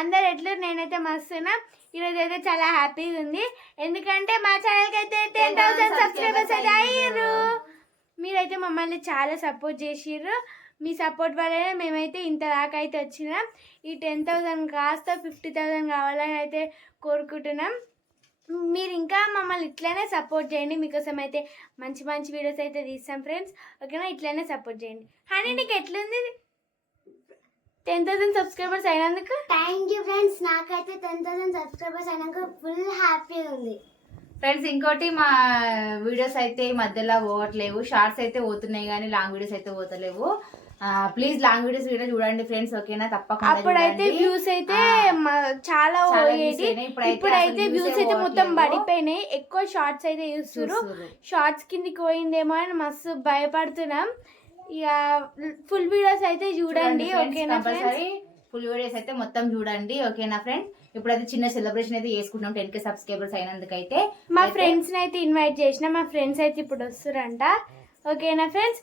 అందరు ఎట్లు నేనైతే మస్తున్నా. ఈరోజు అయితే చాలా హ్యాపీగా ఉంది, ఎందుకంటే మా ఛానల్కి అయితే 10,000 సబ్స్క్రైబర్స్ అయితే అయ్యారు. మీరైతే మమ్మల్ని చాలా సపోర్ట్ చేసిర్రు. మీ సపోర్ట్ వల్లనే మేమైతే ఇంత దాకా అయితే వచ్చినాం. ఈ 10,000 కాస్త 50,000 కావాలని అయితే కోరుకుంటున్నాం. మీరు ఇంకా మమ్మల్ని ఇట్లనే సపోర్ట్ చేయండి. మీకోసం అయితే మంచి మంచి వీడియోస్ అయితే తీస్తాం ఫ్రెండ్స్, ఓకేనా? ఇట్లనే సపోర్ట్ చేయండి. హనీ నీకు ఎట్లుంది 10,000 సబ్స్క్రైబర్స్ అయినందుకు? థ్యాంక్ యూ ఫ్రెండ్స్, నాకైతే 10,000 సబ్స్క్రైబర్స్ అయినాక ఫుల్ హ్యాపీగా ఉంది ఫ్రెండ్స్. ఇంకోటి మా వీడియోస్ అయితే మధ్యలో పోవట్లేవు, షార్ట్స్ అయితే పోతున్నాయి కానీ లాంగ్ వీడియోస్ అయితే పోతలేవు. ప్లీజ్ లాంగ్ వీడియోస్ వీడియో చూడండి ఫ్రెండ్స్, ఓకేనా? తప్పకుండా. అప్పుడైతే వ్యూస్ అయితే చాలా పోయేది, ఇప్పుడైతే వ్యూస్ అయితే మొత్తం పడిపోయినాయి. ఎక్కువ షార్ట్స్ అయితే చూస్తున్నారు. షార్ట్స్ కిందికి పోయిందేమో అని మస్తు భయపడుతున్నాం. ఇక ఫుల్ వీడియోస్ అయితే చూడండి, ఓకేనా? ఫుల్ వీడియోస్ అయితే మొత్తం చూడండి, ఓకేనా ఫ్రెండ్స్? ఇప్పుడైతే చిన్న సెలబ్రేషన్ అయితే చేసుకుంటాం 10K సబ్స్క్రైబర్స్ అయినందుకైతే. మా ఫ్రెండ్స్ అయితే ఇన్వైట్ చేసిన, మా ఫ్రెండ్స్ అయితే ఇప్పుడు వస్తారంట, ఓకేనా ఫ్రెండ్స్?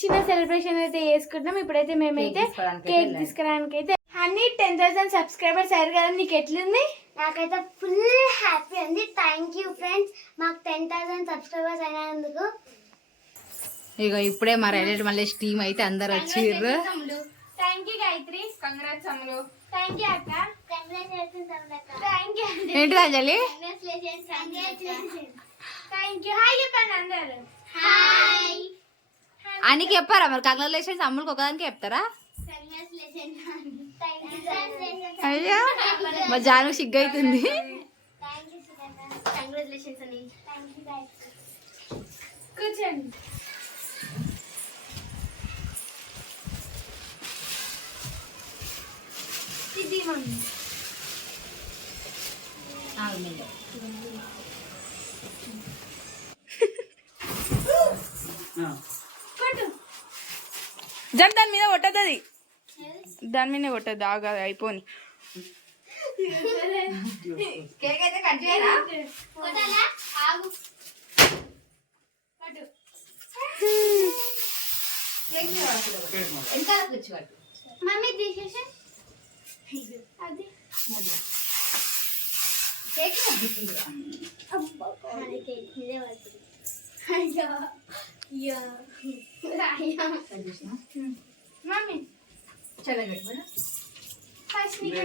చిన్న సెలబ్రేషన్ అయితే చేసుకుంటాం. ఇప్పుడైతే మేమైతే కేక్ తీసుకురావడానికి అయితే. అన్ని 10,000 సబ్స్క్రైబర్స్ అయ్యారు కదా, నీకు ఎట్లుంది? నాకైతే ఫుల్ హ్యాపీ ఉంది. థ్యాంక్ యూ ఫ్రెండ్స్, మాకు 10,000 సబ్స్క్రైబర్స్ అయినందుకు. ఇక ఇప్పుడే మా రైడర్ మళ్ళీ టీమ్ అయితే అందరు వచ్చిర్రు. Thank you Gayatri, congrats Ammulu. Thank you అక్క, కంగ్రాచులేషన్స్ అమ్మలక్క. Thank you. ఏంటి అంజలి? Thank you. హాయ్ చెప్పండి అందరు. హాయ్. అనికి చెప్పారా మరి? కంగ్రాచులేషన్స్ అమ్ములకి ఒకదానికి చెప్తారా? అయ్యా మా జాను సిగ్గు అవుతుంది. కంగ్రాచులేషన్స్ అని. Thank you guys. కూర్చోండి. ఇది మమ్మీ జన్ దాని మీద కొట్టద్దు, అది దాని మీద కొట్టద్దు. ఆగా అయిపోని కేక్ అయితే కట్ చేయరా? మమ్మీ తీసేసి అది కేక్ ఇదే పడుతుంది. అయ్యో అయ్యో మమ్మీ ఫస్ట్ నీకు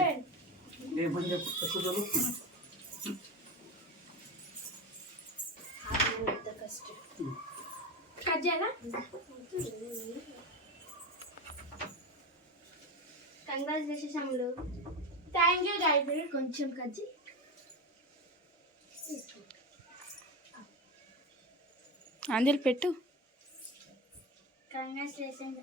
కట్ చేయాలా? Congratulations Ammulu. Thank you Gayatri. కొంచెం కజ్జి అంజలి పెట్టు. కంగ్రాచులేషన్స్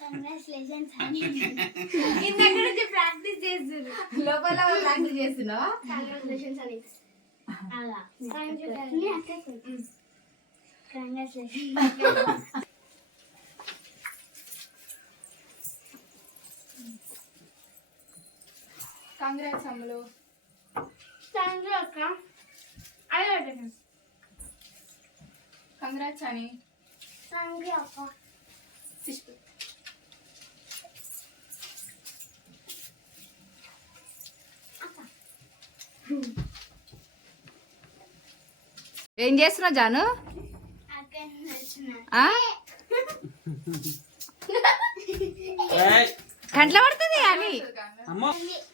కంగ్రాచులేషన్స్ ఇందాక నుంచి ప్రాక్టీస్ చేస్తున్నారు, లోపల ప్రాక్టీస్ చేస్తున్నావా? కంగ్రాచులేషన్స్ అని అలా. Thank you congratulations. Congrats Ammulu. Thank you అక్క. అదే కంగ్రాట్స్ అని. థ్యాంక్ యూ అక్క. ఏం చేస్తున్నావు జాను? కంట్లో పడుతుంది కానీ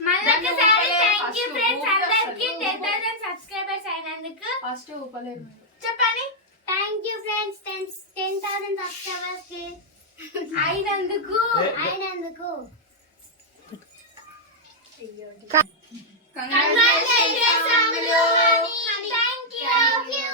మళ్ళొకసారి థ్యాంక్ యూ ఫ్రెండ్స్ అందరికి 10,000 సబ్స్క్రైబర్స్ అయినందుకు. ఫస్ట్ చెప్పండి. థ్యాంక్ యూ ఫ్రెండ్స్ 10,000 సబ్స్క్రైబర్స్ అయినందుకు. Congratulations Ammulu. Thank you.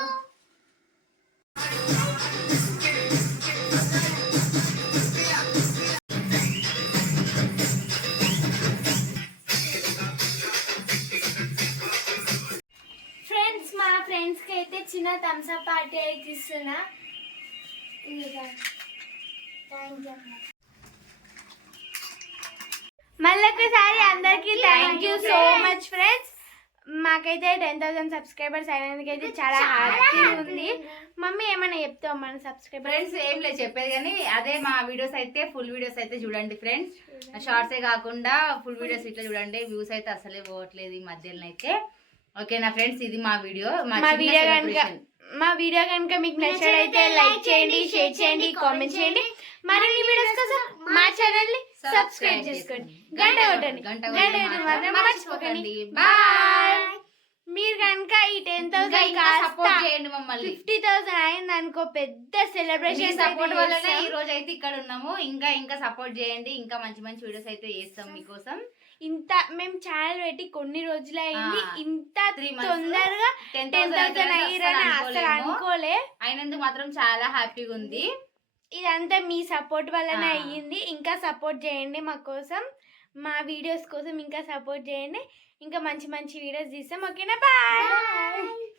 Friends మా ఫ్రెండ్స్ కి అయితే చిన్న థమ్స్ అప్ పార్టీ అయితే ఇస్తున్నా. మళ్ళొకసారి అందరికి thank you so much friends. మాకైతే 10,000 సబ్స్క్రైబర్స్ అయినందుకైతే చాలా హ్యాపీ ఉంది. మమ్మీ ఏమైనా చెప్తావు మన సబ్స్క్రైబర్స్? ఫ్రెండ్స్ ఏం లేదు చెప్పేది కానీ అదే మా వీడియోస్ అయితే ఫుల్ వీడియోస్ అయితే చూడండి ఫ్రెండ్స్. షార్ట్సే కాకుండా ఫుల్ వీడియోస్ ఇట్లా చూడండి. వ్యూస్ అయితే అసలే పోవట్లేదు ఈ మధ్యలో అయితే. ఓకేనా ఫ్రెండ్స్, ఇది మా వీడియో. మా వీడియో కనుక మీకు నచ్చినట్లయితే లైక్ చేయండి, షేర్ చేయండి, కామెంట్ చేయండి. మరిన్ని వీడియోస్ కోసం మా ఛానల్ ని సబ్స్క్రైబ్ చేసుకోండి. గంట కొట్టండి మాత్రం మర్చిపోకండి. బాయ్. మీరు కనుక ఈ 10,000 సపోర్ట్ చేయండి మమ్మల్ని. 50,000 అయింది అనుకో, పెద్ద సెలబ్రేషన్ సపోర్ట్ వల్లనే ఈ రోజు అయితే ఇక్కడ ఉన్నాము. ఇంకా సపోర్ట్ చేయండి. ఇంకా మంచి మంచి వీడియోస్ అయితే చేస్తాం మీకోసం. ఇంత మేము ఛానల్ పెట్టి కొన్ని రోజులు అయింది, ఇంత 3 months తొందరగా 10,000 అయ్యారని అసలు అనుకోలే. అయినందుకు మాత్రం చాలా హ్యాపీగా ఉంది. ఇదంతా మీ సపోర్ట్ వల్లనే అయ్యింది. ఇంకా సపోర్ట్ చేయండి మా కోసం, మా వీడియోస్ కోసం ఇంకా సపోర్ట్ చేయండి. ఇంకా మంచి మంచి వీడియోస్ తీస్తాం. ఓకేనా? బాయ్.